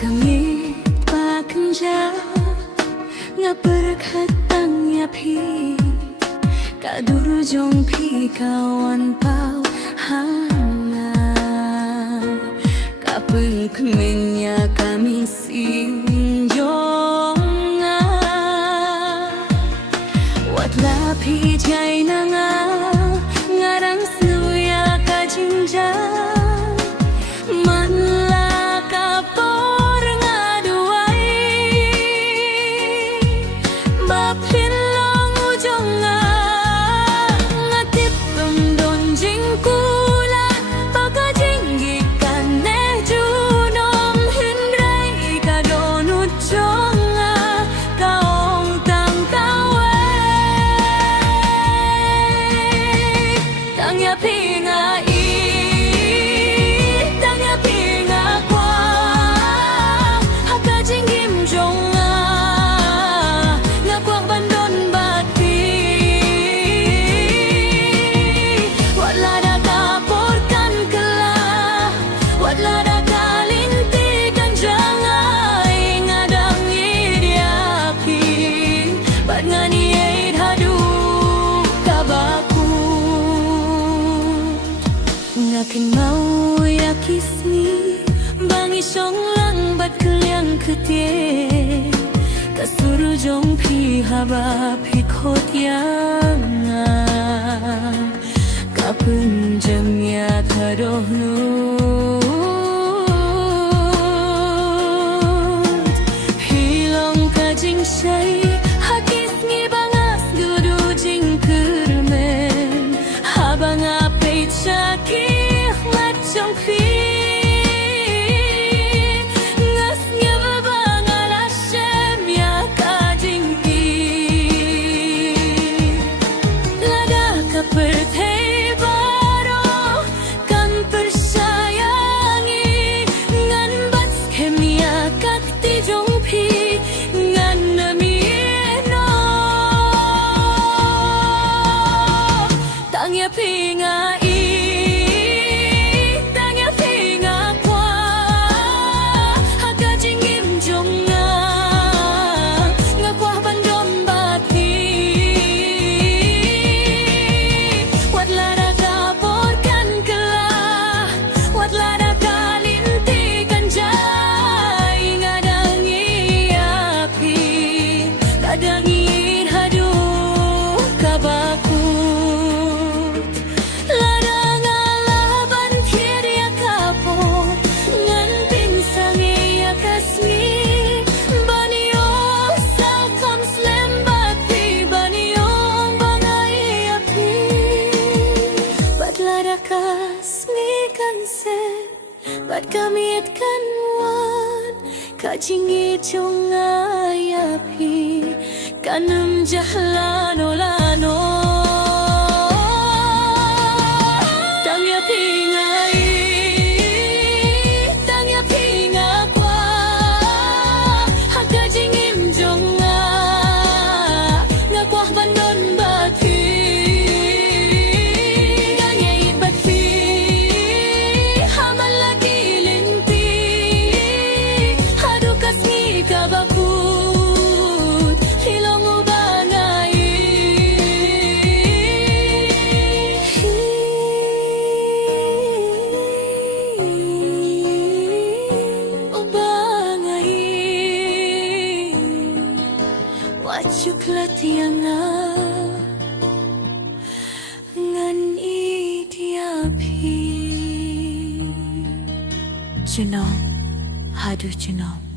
kami pakenja nga berkatang ya pi kaduru jong pi kawan pau hana kapeng kemenya kami sinjonga watla pi jai nanga ngarang suya kajinja Ngakin mau ya kismi bangi song lang bat keliang ketie kasuru jong pi haba pi khot yang kapun jam ya kadoh nu hilong kajing syai hakis ngi bangas gudu jing kermen habang apeit syaki trong khi ngas nghe với ba ngala xem ya ka jingki lada ka perthei baro kan persayangi ngan bat kemia kakti jong phi ngan nami no tang ya phi nga dangin haduh kabaku ladang alaban tiada kapo ngan pinsangi ya kasmi banio salkam slembati banio bangai api bat lada kasmi kansen bat kami kan wan kajingi jong ayapi kanam jahlano lano tang ya pingai tang ya pinga kwa hakajingim jonga ngakwah bandon bati ngayai bati hamal lagi linti hadu kasmi kabaku Wajuklah tianga ngan idiapi Jenom, hadu jenom